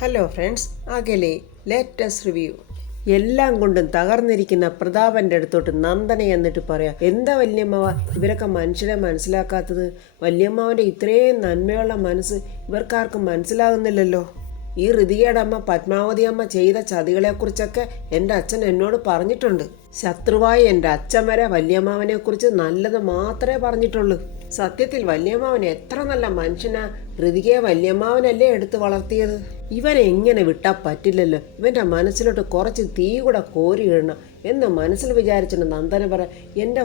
Hello friends, അകലെ latest review. എല്ലാം കൊണ്ടും തകർന്നിരിക്കുന്ന പ്രതാപൻ്റെ അടുത്തോട്ട് നന്ദന എന്നിട്ട് പറയാം, എന്താ വല്യമ്മവ ഇവരൊക്കെ മനുഷ്യരെ മനസ്സിലാക്കാത്തത്? വല്യമ്മാവൻ്റെ ഇത്രയും നന്മയുള്ള മനസ്സ് ഇവർക്കാർക്കും മനസ്സിലാകുന്നില്ലല്ലോ. ഈ ഋതികയുടെ അമ്മ പത്മാവതി അമ്മ ചെയ്ത ചതികളെക്കുറിച്ചൊക്കെ എൻ്റെ അച്ഛൻ എന്നോട് പറഞ്ഞിട്ടുണ്ട്. ശത്രുവായി എൻ്റെ അച്ഛൻ വരെ വല്യമ്മാവനെക്കുറിച്ച് നല്ലത് മാത്രമേ പറഞ്ഞിട്ടുള്ളൂ. സത്യത്തിൽ വല്യമ്മാവൻ എത്ര നല്ല മനുഷ്യനാ. ഋതികയെ വല്യമ്മാവനല്ലേ എടുത്ത് വളർത്തിയത്. ഇവനെ എങ്ങനെ വിട്ടാൽ പറ്റില്ലല്ലോ. ഇവൻ്റെ മനസ്സിലോട്ട് കുറച്ച് തീ കൂടെ കോരി ഇടണം എന്ന് മനസ്സിൽ വിചാരിച്ചിട്ട് നന്ദന പറ, എൻ്റെ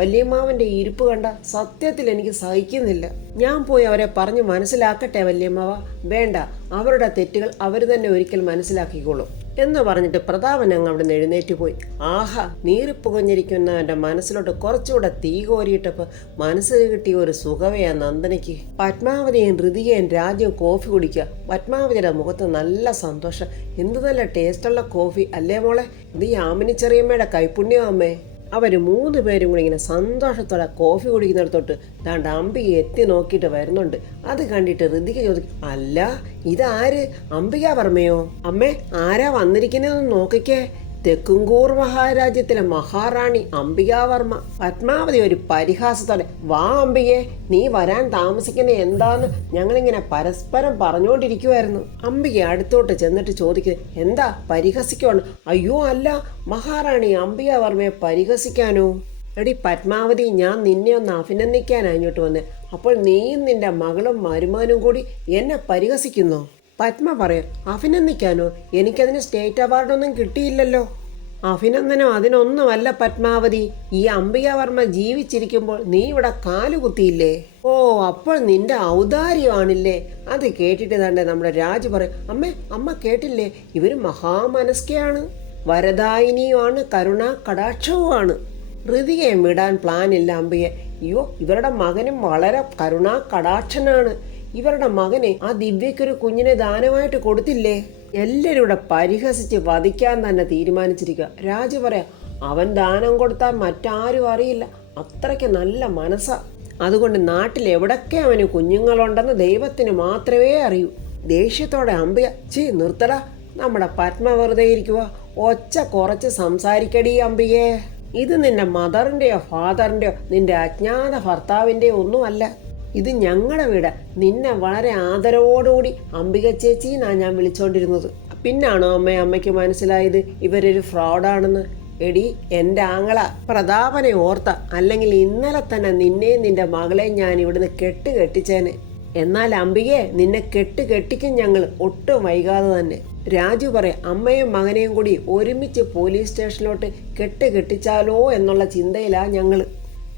വല്യമ്മാവൻ്റെ ഇരിപ്പ് കണ്ട സത്യത്തിൽ എനിക്ക് സഹിക്കുന്നില്ല. ഞാൻ പോയി അവരെ പറഞ്ഞ് മനസ്സിലാക്കട്ടെ വല്യമ്മാവ? വേണ്ട, അവരുടെ തെറ്റുകൾ അവർ തന്നെ ഒരിക്കൽ മനസ്സിലാക്കിക്കോളും എന്ന് പറഞ്ഞിട്ട് പ്രതാപൻ അങ്ങ് അവിടെ നിന്ന് എഴുന്നേറ്റ് പോയി. ആഹാ, നീറിപ്പുകഞ്ഞിരിക്കുന്നവൻ്റെ മനസ്സിലോട്ട് കുറച്ചുകൂടെ തീ കോരിയിട്ടപ്പോൾ മനസ്സിൽ കിട്ടിയ ഒരു സുഖവയാ നന്ദനയ്ക്ക്. പത്മാവതിയും ഋതികയും രാജ്യവും കോഫി കുടിക്കുക. പത്മാവതിയുടെ മുഖത്ത് നല്ല സന്തോഷം. എന്ത് നല്ല ടേസ്റ്റുള്ള കോഫി അല്ലേ മോളെ? ഇത് യാമിനി ചെറിയമ്മയുടെ കൈപ്പുണ്യം അമ്മേ. അവർ 3 പേരും കൂടി ഇങ്ങനെ സന്തോഷത്തോടെ കോഫി കുടിക്കുന്നിടത്തോട്ട് ദാണ്ട് അംബിക എത്തി നോക്കിയിട്ട് വരുന്നുണ്ട്. അത് കണ്ടിട്ട് ഋതിക ചോദിക്കും, അല്ല ഇതാര്? അംബിക വർമ്മയോ? അമ്മേ, ആരാ വന്നിരിക്കുന്നതെന്ന് നോക്കിക്കേ. തെക്കുംകൂർ മഹാരാജ്യത്തിലെ മഹാറാണി അംബികാവർമ്മ. പത്മാവതി ഒരു പരിഹാസത്തോടെ, വാ അംബികെ, നീ വരാൻ താമസിക്കുന്ന എന്താന്ന് ഞങ്ങളിങ്ങനെ പരസ്പരം പറഞ്ഞുകൊണ്ടിരിക്കുമായിരുന്നു. അംബിക അടുത്തോട്ട് ചെന്നിട്ട് ചോദിക്കുക, എന്താ പരിഹസിക്കുവാണ്? അയ്യോ അല്ല, മഹാറാണി അംബികാവർമ്മയെ പരിഹസിക്കാനോ? എടി പത്മാവതി, ഞാൻ നിന്നെ ഒന്ന് അഭിനന്ദിക്കാനാണ് ഇങ്ങോട്ട് വന്നേ. അപ്പോൾ നീയും നിന്റെ മകളും മരുമകനും കൂടി എന്നെ പരിഹസിക്കുന്നോ? പത്മ പറയും, അഭിനന്ദിക്കാനോ? എനിക്കതിന് സ്റ്റേറ്റ് അവാർഡൊന്നും കിട്ടിയില്ലല്ലോ. അഭിനന്ദനോ അതിനൊന്നുമല്ല പത്മാവതി. ഈ അംബികാവർമ്മ ജീവിച്ചിരിക്കുമ്പോൾ നീ ഇവിടെ കാലുകുത്തിയില്ലേ? ഓ, അപ്പോൾ നിന്റെ ഔദാര്യമാണില്ലേ? അത് കേട്ടിട്ട് തന്നെ നമ്മുടെ രാജു പറയും, അമ്മ കേട്ടില്ലേ? ഇവർ മഹാമനസ്കയാണ്, വരദായിനിയുമാണ്, കരുണാ കടാക്ഷവുമാണ്. ഋതികയെ വിടാൻ പ്ലാൻ ഇല്ല അംബിക. അയ്യോ, ഇവരുടെ മകനും വളരെ കരുണാ കടാക്ഷനാണ്. ഇവരുടെ മകനെ ആ ദിവ്യക്കൊരു കുഞ്ഞിനെ ദാനമായിട്ട് കൊടുത്തില്ലേ? എല്ലാവരും ഇവിടെ പരിഹസിച്ച് വധിക്കാൻ തന്നെ തീരുമാനിച്ചിരിക്കുക. രാജു പറയാം, അവൻ ദാനം കൊടുത്താൽ മറ്റാരും അറിയില്ല, അത്രയ്ക്ക് നല്ല മനസ്സാ. അതുകൊണ്ട് നാട്ടിൽ എവിടൊക്കെ അവന് കുഞ്ഞുങ്ങളുണ്ടെന്ന് ദൈവത്തിന് മാത്രമേ അറിയൂ. ദേഷ്യത്തോടെ അംബിക, നിർത്തടാ, നമ്മുടെ പത്മ വെറുതെ ഇരിക്കുക, ഒച്ച കുറച്ച് സംസാരിക്കടി അംബികേ. ഇത് നിന്റെ മദറിൻ്റെയോ ഫാദറിൻ്റെയോ നിന്റെ അജ്ഞാത ഭർത്താവിൻ്റെയോ ഒന്നുമല്ല. ഇത് ഞങ്ങളുടെ വീട്. നിന്നെ വളരെ ആദരവോടുകൂടി അംബിക ചേച്ചിന്നാണ് ഞാൻ വിളിച്ചോണ്ടിരുന്നത്. പിന്നാണോ അമ്മയ്ക്ക് മനസ്സിലായത് ഇവരൊരു ഫ്രോഡാണെന്ന്? എടി, എൻ്റെ ആങ്ങള പ്രതാപനെ ഓർത്ത, അല്ലെങ്കിൽ ഇന്നലെ തന്നെ നിന്നെയും നിന്റെ മകളെയും ഞാൻ ഇവിടുന്ന് കെട്ടിച്ചേനെ. എന്നാൽ അംബികയെ നിന്നെ കെട്ടിക്കും ഞങ്ങൾ, ഒട്ടും വൈകാതെ തന്നെ. രാജു പറയാം, അമ്മയും മകനെയും കൂടി ഒരുമിച്ച് പോലീസ് സ്റ്റേഷനിലോട്ട് കെട്ടിച്ചാലോ എന്നുള്ള ചിന്തയിലാണ് ഞങ്ങൾ.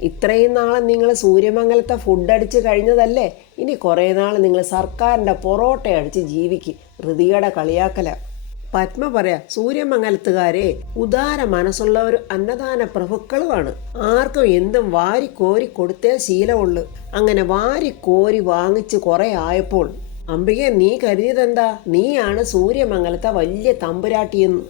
ഇത്രയും നാളെ നിങ്ങൾ സൂര്യമംഗലത്തെ ഫുഡ് അടിച്ച് കഴിഞ്ഞതല്ലേ, ഇനി കുറേ നാൾ നിങ്ങൾ സർക്കാരിൻ്റെ പൊറോട്ട അടിച്ച് ജീവിക്ക്. ഋതികയുടെ കളിയാക്കല. പത്മ പറയാ, സൂര്യമംഗലത്തുകാരെ ഉദാര മനസ്സുള്ളവർ അന്നദാന പ്രഭുക്കളുമാണ്. ആർക്കും എന്തും വാരിക്കോരി കൊടുത്തേ ശീലമുള്ളു. അങ്ങനെ വാരിക്കോരി വാങ്ങിച്ച് കുറേ ആയപ്പോൾ അംബിക, നീ കരുതിയതെന്താ? നീയാണ് സൂര്യമംഗലത്തെ വലിയ തമ്പുരാട്ടിയെന്ന്.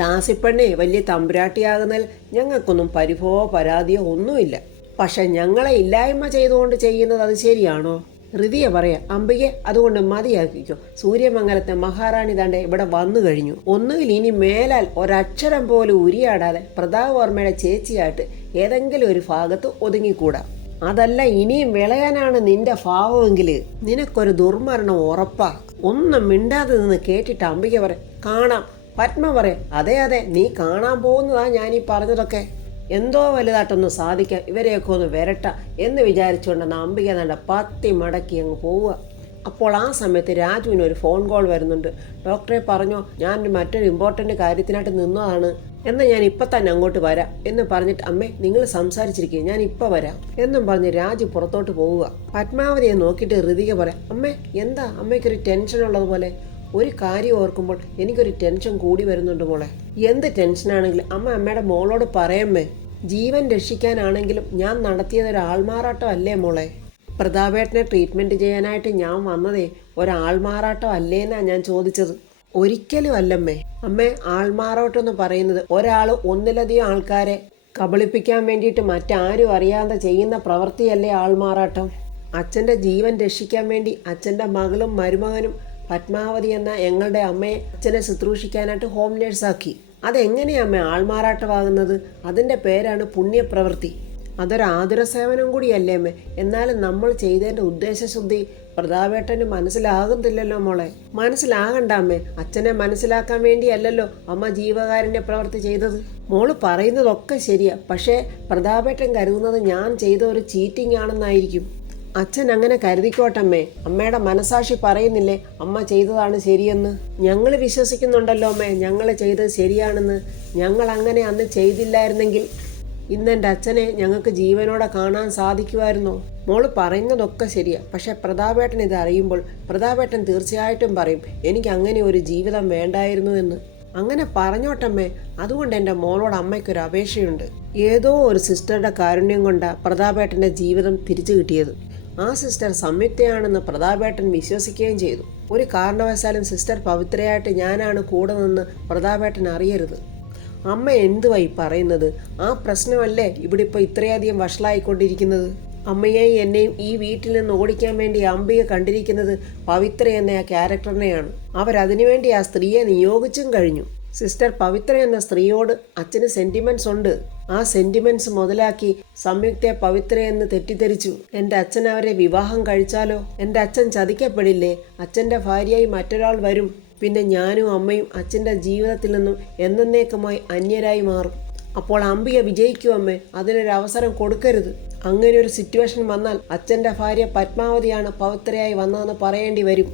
ദാസിപ്പെണ്ണെ വലിയ തമ്പുരാട്ടിയാകുന്നതിൽ ഞങ്ങൾക്കൊന്നും പരിഭവോ പരാതിയോ ഒന്നുമില്ല. പക്ഷെ ഞങ്ങളെ ഇല്ലായ്മ ചെയ്തുകൊണ്ട് ചെയ്യുന്നത് അത് ശരിയാണോ? ഋതിയ പറയാ, അംബികെ, അതുകൊണ്ട് മതിയാക്കിക്കോ. സൂര്യമംഗലത്തെ മഹാറാണി താണ്ടെ ഇവിടെ വന്നു കഴിഞ്ഞു. ഒന്നുകിൽ ഇനി മേലാൽ ഒരക്ഷരം പോലും ഉരിയാടാതെ പ്രതാപവർമ്മയുടെ ചേച്ചിയായിട്ട് ഏതെങ്കിലും ഒരു ഭാഗത്ത് ഒതുങ്ങിക്കൂടാ. അതല്ല, ഇനിയും വിളയാനാണ് നിന്റെ ഭാവമെങ്കിൽ നിനക്കൊരു ദുർമരണം ഉറപ്പാ. ഒന്നും മിണ്ടാതെ നിന്ന് കേട്ടിട്ട് അംബിക പറയാം, കാണാം. പത്മ പറയാം, അതെ, നീ കാണാൻ പോകുന്നതാ ഞാനീ പറഞ്ഞതൊക്കെ. എന്തോ വലുതായിട്ടൊന്ന് സാധിക്കാം, ഇവരെയൊക്കെ ഒന്ന് വരട്ട എന്ന് വിചാരിച്ചുകൊണ്ടാണ് അംബിക നല്ല പത്തി മടക്കി അങ്ങ് പോവുക. അപ്പോൾ ആ സമയത്ത് രാജുവിന് ഒരു ഫോൺ കോൾ വരുന്നുണ്ട്. ഡോക്ടറെ പറഞ്ഞോ, ഞാൻ മറ്റൊരു ഇമ്പോർട്ടൻ്റ് കാര്യത്തിനായിട്ട് നിന്നതാണ്, എന്നാൽ ഞാൻ ഇപ്പം തന്നെ അങ്ങോട്ട് വരാം എന്ന് പറഞ്ഞിട്ട്, അമ്മേ നിങ്ങൾ സംസാരിച്ചിരിക്കുക, ഞാൻ ഇപ്പം വരാം എന്നും പറഞ്ഞ് രാജു പുറത്തോട്ട് പോവുക. പത്മാവതിയെ നോക്കിയിട്ട് ഋതിക പറയാം, അമ്മേ എന്താ അമ്മയ്ക്കൊരു ടെൻഷൻ ഉള്ളതുപോലെ? ഒരു കാര്യം ഓർക്കുമ്പോൾ എനിക്കൊരു ടെൻഷൻ കൂടി വരുന്നുണ്ട് മോളെ. എന്ത് ടെൻഷനാണെങ്കിലും അമ്മയുടെ മോളോട് പറയമ്മേ. ജീവൻ രക്ഷിക്കാനാണെങ്കിലും ഞാൻ നടത്തിയത് ആൾമാറാട്ടം അല്ലേ മോളെ? പ്രതാപേട്ടനെ ട്രീറ്റ്മെൻറ്റ് ചെയ്യാനായിട്ട് ഞാൻ വന്നതേ ഒരാൾമാറാട്ടം അല്ലേന്നാണ് ഞാൻ ചോദിച്ചത്. ഒരിക്കലും അല്ലമ്മേ. ആൾമാറാട്ടം എന്ന് പറയുന്നത് ഒരാൾ ഒന്നിലധികം ആൾക്കാരെ കബളിപ്പിക്കാൻ വേണ്ടിയിട്ട് മറ്റാരും അറിയാതെ ചെയ്യുന്ന പ്രവൃത്തിയല്ലേ ആൾമാറാട്ടം. അച്ഛൻ്റെ ജീവൻ രക്ഷിക്കാൻ വേണ്ടി അച്ഛൻ്റെ മകളും മരുമകനും പത്മാവതി എന്ന ഞങ്ങളുടെ അമ്മയെ അച്ഛനെ ശുശ്രൂഷിക്കാനായിട്ട് ഹോം നേഴ്സാക്കി. അതെങ്ങനെയാ അമ്മ ആൾമാറാട്ടമാകുന്നത്? അതിൻ്റെ പേരാണ് പുണ്യപ്രവൃത്തി. അതൊരു ആതുര സേവനം കൂടിയല്ലേ അമ്മേ? എന്നാലും നമ്മൾ ചെയ്തതിൻ്റെ ഉദ്ദേശശുദ്ധി പ്രതാപേട്ടന് മനസ്സിലാകുന്നില്ലല്ലോ മോളെ. മനസ്സിലാകണ്ട അമ്മേ. അച്ഛനെ മനസ്സിലാക്കാൻ വേണ്ടിയല്ലല്ലോ അമ്മ ജീവകാരുണ്യ പ്രവൃത്തി ചെയ്തത്. മോള് പറയുന്നതൊക്കെ ശരിയാ. പക്ഷേ പ്രതാപേട്ടൻ കരുതുന്നത് ഞാൻ ചെയ്ത ഒരു ചീറ്റിംഗ് ആണെന്നായിരിക്കും. അച്ഛൻ അങ്ങനെ കരുതിക്കോട്ടമ്മേ. അമ്മയുടെ മനസാക്ഷി പറയുന്നില്ലേ അമ്മ ചെയ്തതാണ് ശരിയെന്ന്? ഞങ്ങൾ വിശ്വസിക്കുന്നുണ്ടല്ലോ അമ്മേ ഞങ്ങൾ ചെയ്തത് ശരിയാണെന്ന്. ഞങ്ങൾ അങ്ങനെ അന്ന് ചെയ്തില്ലായിരുന്നെങ്കിൽ ഇന്നെൻ്റെ അച്ഛനെ ഞങ്ങൾക്ക് ജീവനോടെ കാണാൻ സാധിക്കുമായിരുന്നോ? മോള് പറയുന്നതൊക്കെ ശരിയാ. പക്ഷെ പ്രതാപേട്ടൻ ഇത് അറിയുമ്പോൾ പ്രതാപേട്ടൻ തീർച്ചയായിട്ടും പറയും എനിക്ക് അങ്ങനെ ഒരു ജീവിതം വേണ്ടായിരുന്നു എന്ന്. അങ്ങനെ പറഞ്ഞോട്ടമ്മേ. അതുകൊണ്ട് എൻ്റെ മോളോട് അമ്മയ്ക്കൊരു അപേക്ഷയുണ്ട്. ഏതോ ഒരു സിസ്റ്ററുടെ കാരുണ്യം കൊണ്ടാണ് പ്രതാപേട്ടൻ്റെ ജീവിതം തിരിച്ചു കിട്ടിയത്. ആ സിസ്റ്റർ സംയുക്തയാണെന്ന് പ്രതാപേട്ടൻ വിശ്വസിക്കുകയും ചെയ്തു. ഒരു കാരണവശാലും സിസ്റ്റർ പവിത്രയായിട്ട് ഞാനാണ് കൂടെ നിന്ന് പ്രതാപേട്ടൻ അറിയരുത്. അമ്മ എന്തുവായി പറയുന്നത്? ആ പ്രശ്നമല്ലേ ഇവിടെ ഇപ്പോൾ ഇത്രയധികം വഷളായിക്കൊണ്ടിരിക്കുന്നത്? അമ്മയെയും എന്നെയും ഈ വീട്ടിൽ നിന്ന് ഓടിക്കാൻ വേണ്ടി അംബിക കണ്ടിരിക്കുന്നത് പവിത്ര എന്ന ആ ക്യാരക്ടറിനെയാണ്. അവരതിനുവേണ്ടി ആ സ്ത്രീയെ നിയോഗിച്ചും കഴിഞ്ഞു. സിസ്റ്റർ പവിത്ര എന്ന സ്ത്രീയോട് അച്ഛന് സെന്റിമെന്റ്സ് ഉണ്ട്. ആ സെന്റിമെന്റ്സ് മുതലാക്കി സംയുക്തയെ പവിത്ര എന്ന് തെറ്റിദ്ധരിച്ചു. എൻ്റെ അച്ഛൻ അവരെ വിവാഹം കഴിച്ചാലോ? എൻ്റെ അച്ഛൻ ചതിക്കപ്പെടില്ലേ? അച്ഛൻ്റെ ഭാര്യയായി മറ്റൊരാൾ വരും. പിന്നെ ഞാനും അമ്മയും അച്ഛൻ്റെ ജീവിതത്തിൽ നിന്നും എന്നേക്കുമായി അന്യരായി മാറും. അപ്പോൾ അംബിക വിജയിക്കും അമ്മേ. അതിനൊരു അവസരം കൊടുക്കരുത്. അങ്ങനെ ഒരു സിറ്റുവേഷൻ വന്നാൽ അച്ഛൻ്റെ ഭാര്യ പത്മാവതിയാണ് പവിത്രയായി വന്നതെന്ന് പറയേണ്ടി വരും.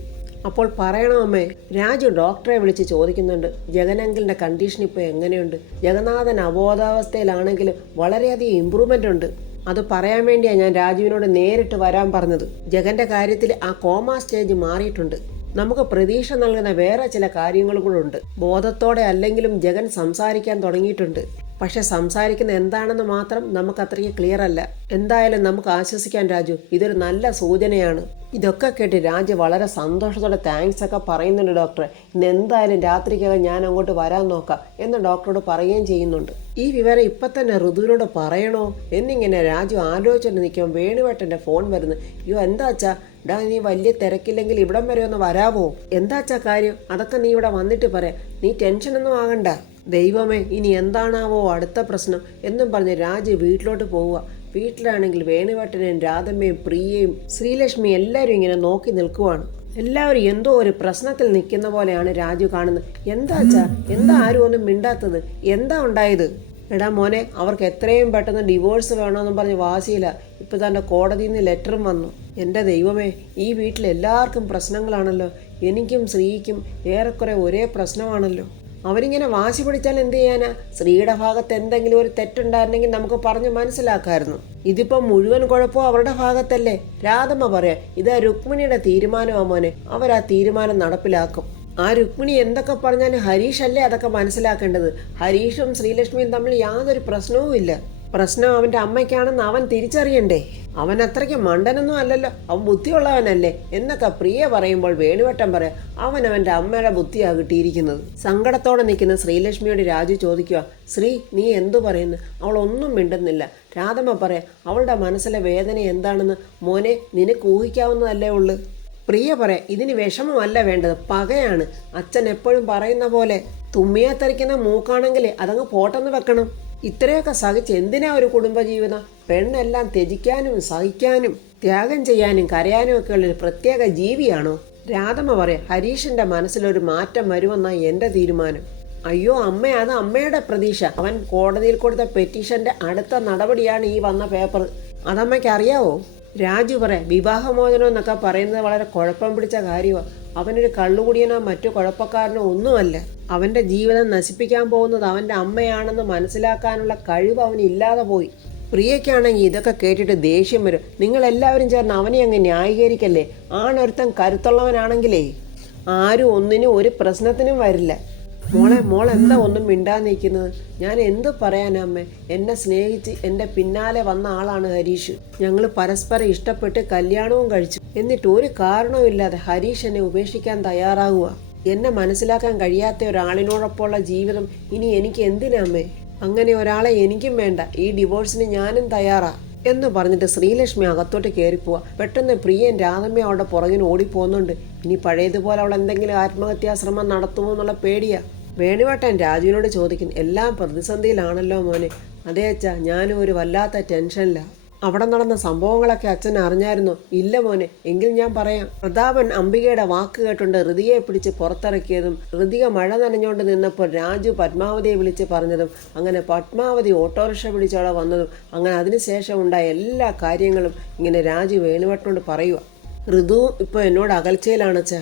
അപ്പോൾ പറയണം അമ്മേ. രാജു ഡോക്ടറെ വിളിച്ച് ചോദിക്കുന്നുണ്ട് ജഗനങ്കിളിൻ്റെ കണ്ടീഷൻ ഇപ്പോൾ എങ്ങനെയുണ്ട്. ജഗന്നാഥൻ അബോധാവസ്ഥയിലാണെങ്കിലും വളരെയധികം ഇമ്പ്രൂവ്മെൻ്റ് ഉണ്ട്. അത് പറയാൻ വേണ്ടിയാണ് ഞാൻ രാജുവിനോട് നേരിട്ട് വരാൻ പറഞ്ഞത്. ജഗൻ്റെ കാര്യത്തിൽ ആ കോമ സ്റ്റേജ് മാറിയിട്ടുണ്ട്. നമുക്ക് പ്രതീക്ഷ നൽകുന്ന വേറെ ചില കാര്യങ്ങൾ കൂടെ ഉണ്ട്. ബോധത്തോടെ അല്ലെങ്കിലും ജഗൻ സംസാരിക്കാൻ തുടങ്ങിയിട്ടുണ്ട്. പക്ഷെ സംസാരിക്കുന്ന എന്താണെന്ന് മാത്രം നമുക്ക് അത്രയ്ക്ക് ക്ലിയർ അല്ല. എന്തായാലും നമുക്ക് ആശ്വസിക്കാൻ രാജു. ഇതൊരു നല്ല സൂചനയാണ്. ഇതൊക്കെ കേട്ട് രാജു വളരെ സന്തോഷത്തോടെ താങ്ക്സ് ഒക്കെ പറയുന്നുണ്ട് ഡോക്ടറെ. ഇന്ന് എന്തായാലും രാത്രിക്കകം ഞാൻ അങ്ങോട്ട് വരാൻ നോക്കാം എന്ന് ഡോക്ടറോട് പറയുകയും ചെയ്യുന്നുണ്ട്. ഈ വിവരം ഇപ്പം തന്നെ ഋതുവിനോട് പറയണോ എന്നിങ്ങനെ രാജു ആലോചിച്ചിട്ട് നിൽക്കുമ്പോൾ വേണുവേട്ടൻ്റെ ഫോൺ വരുന്നു. അയ്യോ എന്താച്ചാ? ഡാ നീ വലിയ തിരക്കില്ലെങ്കിൽ ഇവിടം വരെ ഒന്ന് വരാവോ? എന്താച്ചാ കാര്യം? അതൊക്കെ നീ ഇവിടെ വന്നിട്ട് പറയാം. നീ ടെൻഷനൊന്നും ആകണ്ട. ദൈവമേ ഇനി എന്താണാവോ അടുത്ത പ്രശ്നം എന്നും പറഞ്ഞ് രാജു വീട്ടിലോട്ട് പോവുക. വീട്ടിലാണെങ്കിൽ വേണുവേട്ടനെയും രാധമ്മയും പ്രിയയും ശ്രീലക്ഷ്മി എല്ലാവരും ഇങ്ങനെ നോക്കി നിൽക്കുവാണ്. എല്ലാവരും എന്തോ ഒരു പ്രശ്നത്തിൽ നിൽക്കുന്ന പോലെയാണ് രാജു കാണുന്നത്. എന്താച്ചാ? എന്താ ആരും ഒന്നും മിണ്ടാത്തത്? എന്താ ഉണ്ടായത്? എടാ മോനെ, അവർക്ക് എത്രയും പെട്ടെന്ന് ഡിവോഴ്സ് വേണമെന്നും പറഞ്ഞ് വാശിയില്ല. ഇപ്പോൾ തൻ്റെ കോടതിയിൽ നിന്ന് ലെറ്ററും വന്നു. എൻ്റെ ദൈവമേ, ഈ വീട്ടിൽ എല്ലാവർക്കും പ്രശ്നങ്ങളാണല്ലോ. എനിക്കും ശ്രീക്കും ഏറെക്കുറെ ഒരേ പ്രശ്നമാണല്ലോ. അവരിങ്ങനെ വാശി പിടിച്ചാൽ എന്ത് ചെയ്യാനാ? സ്ത്രീയുടെ ഭാഗത്ത് എന്തെങ്കിലും ഒരു തെറ്റുണ്ടായിരുന്നെങ്കിൽ നമുക്ക് പറഞ്ഞ് മനസ്സിലാക്കാമായിരുന്നു. ഇതിപ്പം മുഴുവൻ കുഴപ്പവും അവരുടെ ഭാഗത്തല്ലേ? രാധമ്മ പറയാം ഇതാ രുക്മിണിയുടെ തീരുമാനമാ മോനെ. അവരാ തീരുമാനം നടപ്പിലാക്കും. ആ രുക്മിണി എന്തൊക്കെ പറഞ്ഞാലും ഹരീഷ് അല്ലേ അതൊക്കെ മനസ്സിലാക്കേണ്ടത്. ഹരീഷും ശ്രീലക്ഷ്മിയും തമ്മിൽ യാതൊരു പ്രശ്നവും ഇല്ല. പ്രശ്നം അവൻ്റെ അമ്മയ്ക്കാണെന്ന് അവൻ തിരിച്ചറിയണ്ടേ? അവൻ അത്രയ്ക്ക് മണ്ടനൊന്നും അല്ലല്ലോ, അവൻ ബുദ്ധിയുള്ളവനല്ലേ എന്നൊക്കെ പ്രിയ പറയുമ്പോൾ വേണുവട്ടം പറയാം അവൻ്റെ അമ്മയുടെ ബുദ്ധിയാ കിട്ടിയിരിക്കുന്നത്. സങ്കടത്തോടെ നിൽക്കുന്ന ശ്രീലക്ഷ്മിയോട് രാജു ചോദിക്കുക, ശ്രീ നീ എന്തു പറയുന്നു? അവൾ ഒന്നും മിണ്ടുന്നില്ല. രാധമ്മ പറയാം അവളുടെ മനസ്സിലെ വേദന എന്താണെന്ന് മോനെ നിനക്ക് ഊഹിക്കാവുന്നതല്ലേ ഉള്ളു. പ്രിയ പറയാം ഇതിന് വിഷമമല്ല വേണ്ടത്, പകയാണ്. അച്ഛൻ എപ്പോഴും പറയുന്ന പോലെ തുമ്മിയെ തരിക്കുന്ന മൂക്കാണെങ്കിൽ അതങ്ങ് പോട്ടെന്ന് വെക്കണം. ഇത്രയൊക്കെ സഹിച്ച് എന്തിനാ ഒരു കുടുംബജീവിതം? പെണ്ണെല്ലാം ത്യജിക്കാനും സഹിക്കാനും ത്യാഗം ചെയ്യാനും കരയാനും ഒക്കെ ഉള്ളൊരു പ്രത്യേക ജീവിയാണോ? രാധമ്മ പറയാം ഹരീഷിന്റെ മനസ്സിലൊരു മാറ്റം വരുമെന്നാണ് എൻ്റെ തീരുമാനം. അയ്യോ അമ്മ, അത് അമ്മയുടെ പ്രതീക്ഷ. അവൻ കോടതിയിൽ കൊടുത്ത പെറ്റീഷന്റെ അടുത്ത നടപടിയാണ് ഈ വന്ന പേപ്പർ. അതമ്മയ്ക്ക് അറിയാവോ? രാജു പറയാം വിവാഹമോചനം എന്നൊക്കെ പറയുന്നത് വളരെ കുഴപ്പം പിടിച്ച കാര്യമാണ്. അവനൊരു കള്ളുകുടിയനോ മറ്റു കുഴപ്പക്കാരനോ ഒന്നുമല്ല. അവൻ്റെ ജീവിതം നശിപ്പിക്കാൻ പോകുന്നത് അവൻ്റെ അമ്മയാണെന്ന് മനസ്സിലാക്കാനുള്ള കഴിവ് അവനില്ലാതെ പോയി. പ്രിയയ്ക്കാണെങ്കിൽ ഇതൊക്കെ കേട്ടിട്ട് ദേഷ്യം വരും. നിങ്ങളെല്ലാവരും ചേർന്ന് അവനെ അങ്ങ് ന്യായീകരിക്കല്ലേ. ആണൊരുത്തൻ കരുത്തുള്ളവനാണെങ്കിലേ ആരും ഒന്നിനും ഒരു പ്രശ്നത്തിനും വരില്ല. മോളെന്താ ഒന്നും മിണ്ടാതെ നിൽക്കുന്നത്? ഞാൻ എന്ത് പറയാനാ അമ്മേ? എന്നെ സ്നേഹിച്ച് എൻ്റെ പിന്നാലെ വന്ന ആളാണ് ഹരീഷ്. ഞങ്ങൾ പരസ്പരം ഇഷ്ടപ്പെട്ട് കല്യാണവും കഴിച്ചു. എന്നിട്ട് ഒരു കാരണവും ഇല്ലാതെ ഹരീഷ് എന്നെ ഉപേക്ഷിക്കാൻ തയ്യാറാകുക. എന്നെ മനസ്സിലാക്കാൻ കഴിയാത്ത ഒരാളിനോടൊപ്പമുള്ള ജീവിതം ഇനി എനിക്ക് എന്തിനാ അമ്മേ? അങ്ങനെ ഒരാളെ എനിക്കും വേണ്ട. ഈ ഡിവോഴ്സിന് ഞാനും തയ്യാറാ. എന്ന് പറഞ്ഞിട്ട് ശ്രീലക്ഷ്മി അകത്തോട്ട് കയറിപ്പോവാ. പെട്ടെന്ന് പ്രിയൻ രാധമ്മ അവളുടെ പുറകിന് ഓടിപ്പോകുന്നുണ്ട്. ഇനി പഴയതുപോലെ അവൾ എന്തെങ്കിലും ആത്മഹത്യാശ്രമം നടത്തുമോ എന്നുള്ള പേടിയാ. വേണുവേട്ടൻ രാജുവിനോട് ചോദിക്കുന്നു, എല്ലാം പ്രതിസന്ധിയിലാണല്ലോ മോനെ. അതേ അച്ഛാ, ഞാനും ഒരു വല്ലാത്ത ടെൻഷനില്ല. അവിടെ നടന്ന സംഭവങ്ങളൊക്കെ അച്ഛൻ അറിഞ്ഞായിരുന്നോ? ഇല്ല മോനെ, എങ്കിൽ ഞാൻ പറയാം. പ്രതാപൻ അംബികയുടെ വാക്ക് കേട്ടുകൊണ്ട് ഋതികയെ പിടിച്ച് പുറത്തിറക്കിയതും, ഋതിക മഴ നനഞ്ഞുകൊണ്ട് നിന്നപ്പോൾ രാജു പത്മാവതിയെ വിളിച്ച് പറഞ്ഞതും, അങ്ങനെ പത്മാവതി ഓട്ടോറിക്ഷ പിടിച്ചവിടെ വന്നതും, അങ്ങനെ അതിനുശേഷം ഉണ്ടായ എല്ലാ കാര്യങ്ങളും ഇങ്ങനെ രാജു വേണുവേട്ടനോട് പറയുക. ഋതുവും ഇപ്പോൾ എന്നോട് അകൽച്ചയിലാണ് അച്ഛാ.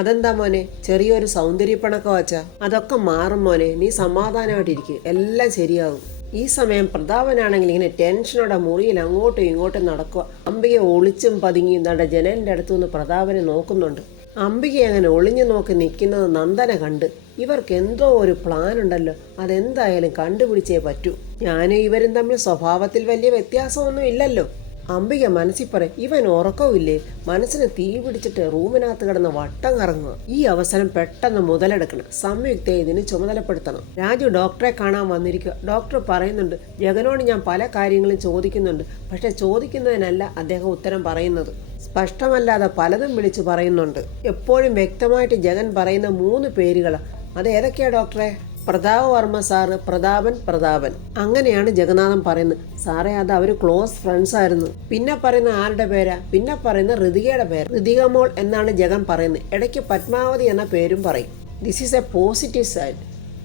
അതെന്താ മോനെ? ചെറിയൊരു സൗന്ദര്യപ്പണക്കോ അച്ഛാ? അതൊക്കെ മാറും മോനെ, നീ സമാധാനമായിട്ടിരിക്കും, എല്ലാം ശരിയാകും. ഈ സമയം പ്രതാപനാണെങ്കിൽ ഇങ്ങനെ ടെൻഷനോടെ മുറിയിൽ അങ്ങോട്ടും ഇങ്ങോട്ടും നടക്കുക. അംബിക ഒളിച്ചും പതുങ്ങിയും തന്റെ ജനലിന്റെ അടുത്തുനിന്ന് പ്രതാപനെ നോക്കുന്നുണ്ട്. അംബിക അങ്ങനെ ഒളിഞ്ഞു നോക്കി നിൽക്കുന്നത് നന്ദന കണ്ട്, ഇവർക്ക് എന്തോ ഒരു പ്ലാൻ ഉണ്ടല്ലോ, അതെന്തായാലും കണ്ടുപിടിച്ചേ പറ്റൂ. ഞാനും ഇവരും തമ്മിൽ സ്വഭാവത്തിൽ വലിയ വ്യത്യാസമൊന്നും ഇല്ലല്ലോ. അംബിക മനസ്സിൽ പറയും, ഇവൻ ഉറക്കമില്ലേ, മനസ്സിന് തീ പിടിച്ചിട്ട് റൂമിനകത്ത് കിടന്ന് വട്ടം കറങ്ങുക. ഈ അവസരം പെട്ടെന്ന് മുതലെടുക്കണം, സംയുക്തയെ ഇതിന് ചുമതലപ്പെടുത്തണം. രാജു ഡോക്ടറെ കാണാൻ വന്നിരിക്കുക. ഡോക്ടർ പറയുന്നുണ്ട്, ജഗനോട് ഞാൻ പല കാര്യങ്ങളും ചോദിക്കുന്നുണ്ട്, പക്ഷെ ചോദിക്കുന്നതിനല്ല അദ്ദേഹം ഉത്തരം പറയുന്നത്. സ്പഷ്ടമല്ലാതെ പലതും വിളിച്ചു പറയുന്നുണ്ട്. എപ്പോഴും വ്യക്തമായിട്ട് ജഗൻ പറയുന്ന 3 പേരുകളാണ്. അത് ഏതൊക്കെയാ ഡോക്ടറെ? പ്രതാപ് വർമ്മ സാറ്, പ്രതാപൻ. അങ്ങനെയാണ് ജഗന്നാഥൻ പറയുന്നത്. സാറേ, അത് അവർ ക്ലോസ് ഫ്രണ്ട്സ് ആയിരുന്നു. പിന്നെ പറയുന്ന ആരുടെ പേരാ? പിന്നെ പറയുന്ന ഋതികയുടെ പേര്. ഋതിക മോൾ എന്നാണ് ജഗൻ പറയുന്നത്. ഇടയ്ക്ക് പത്മാവതി എന്ന പേരും പറയും. This is a positive side.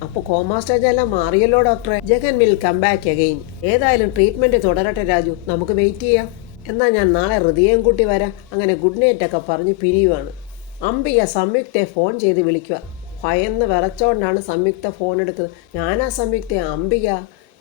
അപ്പോൾ കോമാ സ്റ്റേജ് എല്ലാം മാറിയല്ലോ ഡോക്ടറെ. Jagan will come back again. ഏതായാലും ട്രീറ്റ്മെന്റ് തുടരട്ടെ രാജു, നമുക്ക് വെയിറ്റ് ചെയ്യാം. എന്നാൽ ഞാൻ നാളെ ഋതികയും കൂട്ടി വരാം. അങ്ങനെ ഗുഡ് നൈറ്റ് ഒക്കെ പറഞ്ഞ് പിരിയുവാണ്. അംബിക സംയുക്തയെ ഫോൺ ചെയ്ത് വിളിക്കുക. ഭയന്ന് വിറച്ചോണ്ടാണ് സംയുക്ത ഫോൺ എടുക്കുന്നത്. ഞാനാ സംയുക്ത, അംബിക.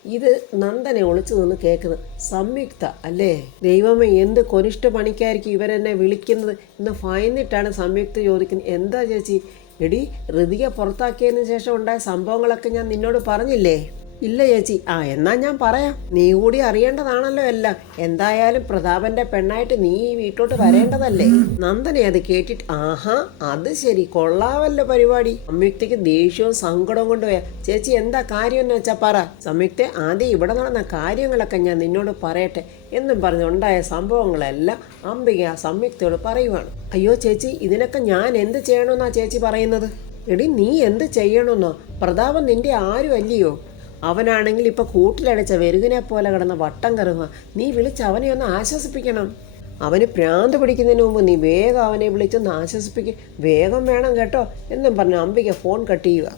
ഇത് നന്ദനെ ഒളിച്ചു നിന്ന് കേൾക്കുന്നത്. സംയുക്ത അല്ലേ? ദൈവമേ, എന്ത് കൊനിഷ്ഠ പണിക്കായിരിക്കും ഇവരെന്നെ വിളിക്കുന്നത് എന്ന് ഭയന്നിട്ടാണ് സംയുക്ത ചോദിക്കുന്നത്. എന്താ ചേച്ചി? എടി, ഋതിക പുറത്താക്കിയതിന് ശേഷം ഉണ്ടായ സംഭവങ്ങളൊക്കെ ഞാൻ നിന്നോട് പറഞ്ഞില്ലേ? ഇല്ല ചേച്ചി. എന്നാ ഞാൻ പറയാം, നീ കൂടി അറിയേണ്ടതാണല്ലോ എല്ലാം. എന്തായാലും പ്രതാപന്റെ പെണ്ണായിട്ട് നീ ഈ വീട്ടോട്ട് വരേണ്ടതല്ലേ? നന്ദനെ അത് കേട്ടിട്ട്, ആഹാ, അത് ശരി, കൊള്ളാവല്ലോ പരിപാടി. സംയുക്തയ്ക്ക് ദേഷ്യവും സങ്കടവും കൊണ്ടുപോയാ. ചേച്ചി, എന്താ കാര്യം എന്ന് വെച്ചാ പറ. സംയുക്ത, ആദ്യം ഇവിടെ നടന്ന കാര്യങ്ങളൊക്കെ ഞാൻ നിന്നോട് പറയട്ടെ എന്നും പറഞ്ഞുണ്ടായ സംഭവങ്ങളെല്ലാം അംബിക സംയുക്തയോട് പറയുവാണ്. അയ്യോ ചേച്ചി, ഇതിനൊക്കെ ഞാൻ എന്ത് ചെയ്യണമെന്നാ ചേച്ചി പറയുന്നത്? എടി, നീ എന്ത് ചെയ്യണമെന്നോ? പ്രതാപൻ നിന്റെ ആരും അല്ലയോ? അവനാണെങ്കിൽ ഇപ്പൊ കൂട്ടിലടച്ച വെരുകിനെ പോലെ കിടന്ന വട്ടം കറങ്ങുക. നീ വിളിച്ച് അവനെ ഒന്ന് ആശ്വസിപ്പിക്കണം. അവന് ഭ്രാന്ത് പിടിക്കുന്നതിന് മുമ്പ് നീ വേഗം അവനെ വിളിച്ചൊന്ന് ആശ്വസിപ്പിക്കുക. വേഗം വേണം കേട്ടോ എന്നും പറഞ്ഞ് അംബിക ഫോൺ കട്ട് ചെയ്യുക.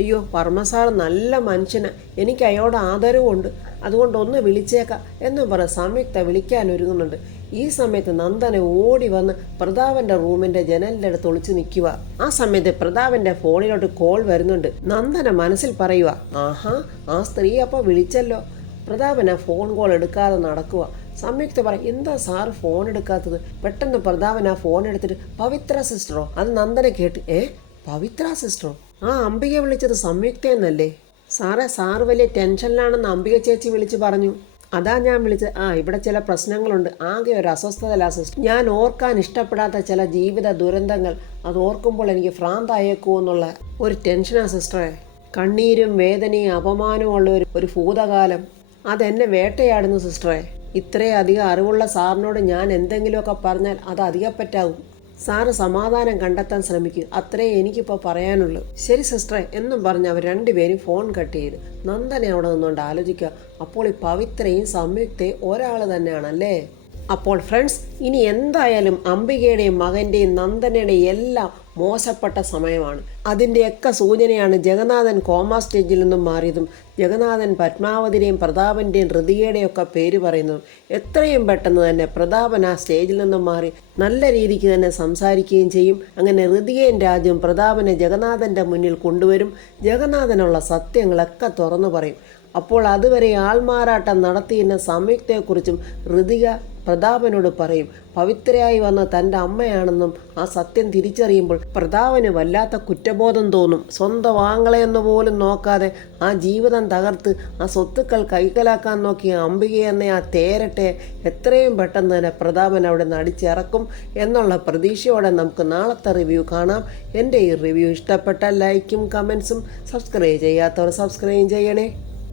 അയ്യോ, വർമ്മ സാർ നല്ല മനുഷ്യന്, എനിക്ക് അയാളോട് ആദരവുമുണ്ട്, അതുകൊണ്ട് ഒന്ന് വിളിച്ചേക്കാം എന്നും പറഞ്ഞ് സംയുക്ത വിളിക്കാൻ ഒരുങ്ങുന്നുണ്ട്. ഈ സമയത്ത് നന്ദനെ ഓടി വന്ന് പ്രതാപന്റെ റൂമിന്റെ ജനലിന്റെ അടുത്ത് ഒളിച്ചു നിൽക്കുക. ആ സമയത്ത് പ്രതാപന്റെ ഫോണിലോട്ട് കോൾ വരുന്നുണ്ട്. നന്ദന മനസ്സിൽ പറയുക, ആഹാ, ആ സ്ത്രീ അപ്പോൾ വിളിച്ചല്ലോ. പ്രതാപൻ ആ ഫോൺ കോൾ എടുക്കാതെ നടക്കുക. സംയുക്ത പറയും, എന്താ സാർ ഫോൺ എടുക്കാത്തത്? പെട്ടെന്ന് പ്രതാപൻ ആ ഫോൺ എടുത്തിട്ട്, പവിത്ര സിസ്റ്ററോ? അത് നന്ദന കേട്ട്, പവിത്ര സിസ്റ്ററോ? ആ അംബിക വിളിച്ചത് സംയുക്ത എന്നല്ലേ? സാറേ, സാറ് വലിയ ടെൻഷനിലാണെന്ന് അംബിക ചേച്ചി വിളിച്ച് പറഞ്ഞു. അതാ ഞാൻ വിളിച്ചത്. ഇവിടെ ചില പ്രശ്നങ്ങളുണ്ട്, ആകെ ഒരു അസ്വസ്ഥതല്ല സിസ്റ്റർ. ഞാൻ ഓർക്കാൻ ഇഷ്ടപ്പെടാത്ത ചില ജീവിത ദുരന്തങ്ങൾ, അത് ഓർക്കുമ്പോൾ എനിക്ക് ഭ്രാന്തായേക്കൂ എന്നുള്ള ഒരു ടെൻഷനാ സിസ്റ്ററെ. കണ്ണീരും വേദനയും അപമാനവും ഉള്ള ഒരു ഭൂതകാലം അതെന്നെ വേട്ടയാടുന്നു സിസ്റ്ററെ. ഇത്രയധികം അറിവുള്ള സാറിനോട് ഞാൻ എന്തെങ്കിലുമൊക്കെ പറഞ്ഞാൽ അത് അധികപ്പറ്റാവും. സാറ് സമാധാനം കണ്ടെത്താൻ ശ്രമിക്കുക, അത്രേ എനിക്കിപ്പോൾ പറയാനുള്ളൂ. ശരി സിസ്റ്ററെ എന്നും പറഞ്ഞ് അവർ രണ്ടുപേരും ഫോൺ കട്ട് ചെയ്ത്. നന്ദനെ അവിടെ നിന്നുകൊണ്ട് ആലോചിക്കുക, അപ്പോൾ ഈ പവിത്രയും സംയുക്തയും ഒരാൾ തന്നെയാണല്ലേ? അപ്പോൾ ഫ്രണ്ട്സ്, ഇനി എന്തായാലും അംബികയുടെയും മകൻ്റെയും നന്ദനയുടെയും എല്ലാം മോശപ്പെട്ട സമയമാണ്. അതിൻ്റെയൊക്കെ സൂചനയാണ് ജഗന്നാഥൻ കോമാ സ്റ്റേജിൽ നിന്നും മാറിയതും ജഗന്നാഥൻ പത്മാവതിയുടെയും പ്രതാപൻ്റെയും ഋതികയുടെയും ഒക്കെ പേര് പറയുന്നതും. എത്രയും പെട്ടെന്ന് തന്നെ പ്രതാപൻ ആ സ്റ്റേജിൽ നിന്നും മാറി നല്ല രീതിക്ക് തന്നെ സംസാരിക്കുകയും ചെയ്യും. അങ്ങനെ ഋതികയും രാജ്യവും പ്രതാപനെ ജഗന്നാഥൻ്റെ മുന്നിൽ കൊണ്ടുവരും. ജഗന്നാഥനുള്ള സത്യങ്ങളൊക്കെ തുറന്നു പറയും. അപ്പോൾ അതുവരെ ആൾമാറാട്ടം നടത്തിയിരുന്ന സംയുക്തയെക്കുറിച്ചും ഋതിക പ്രതാപനോട് പറയും. പവിത്രയായി വന്ന തൻ്റെ അമ്മയാണെന്നും ആ സത്യം തിരിച്ചറിയുമ്പോൾ പ്രതാപന് വല്ലാത്ത കുറ്റബോധം തോന്നും. സ്വന്തം ആങ്ങളെയെന്ന് പോലും നോക്കാതെ ആ ജീവിതം തകർത്ത് ആ സ്വത്തുക്കൾ കൈക്കലാക്കാൻ നോക്കിയ അംബിക എന്ന ആ തേരട്ടെ എത്രയും പെട്ടെന്ന് തന്നെ പ്രതാപൻ അവിടെ നിന്ന് അടിച്ചിറക്കും എന്നുള്ള പ്രതീക്ഷയോടെ നമുക്ക് നാളത്തെ റിവ്യൂ കാണാം. എൻ്റെ ഈ റിവ്യൂ ഇഷ്ടപ്പെട്ടാൽ ലൈക്കും കമൻസും, സബ്സ്ക്രൈബ് ചെയ്യാത്തവർ സബ്സ്ക്രൈബ് ചെയ്യണേ.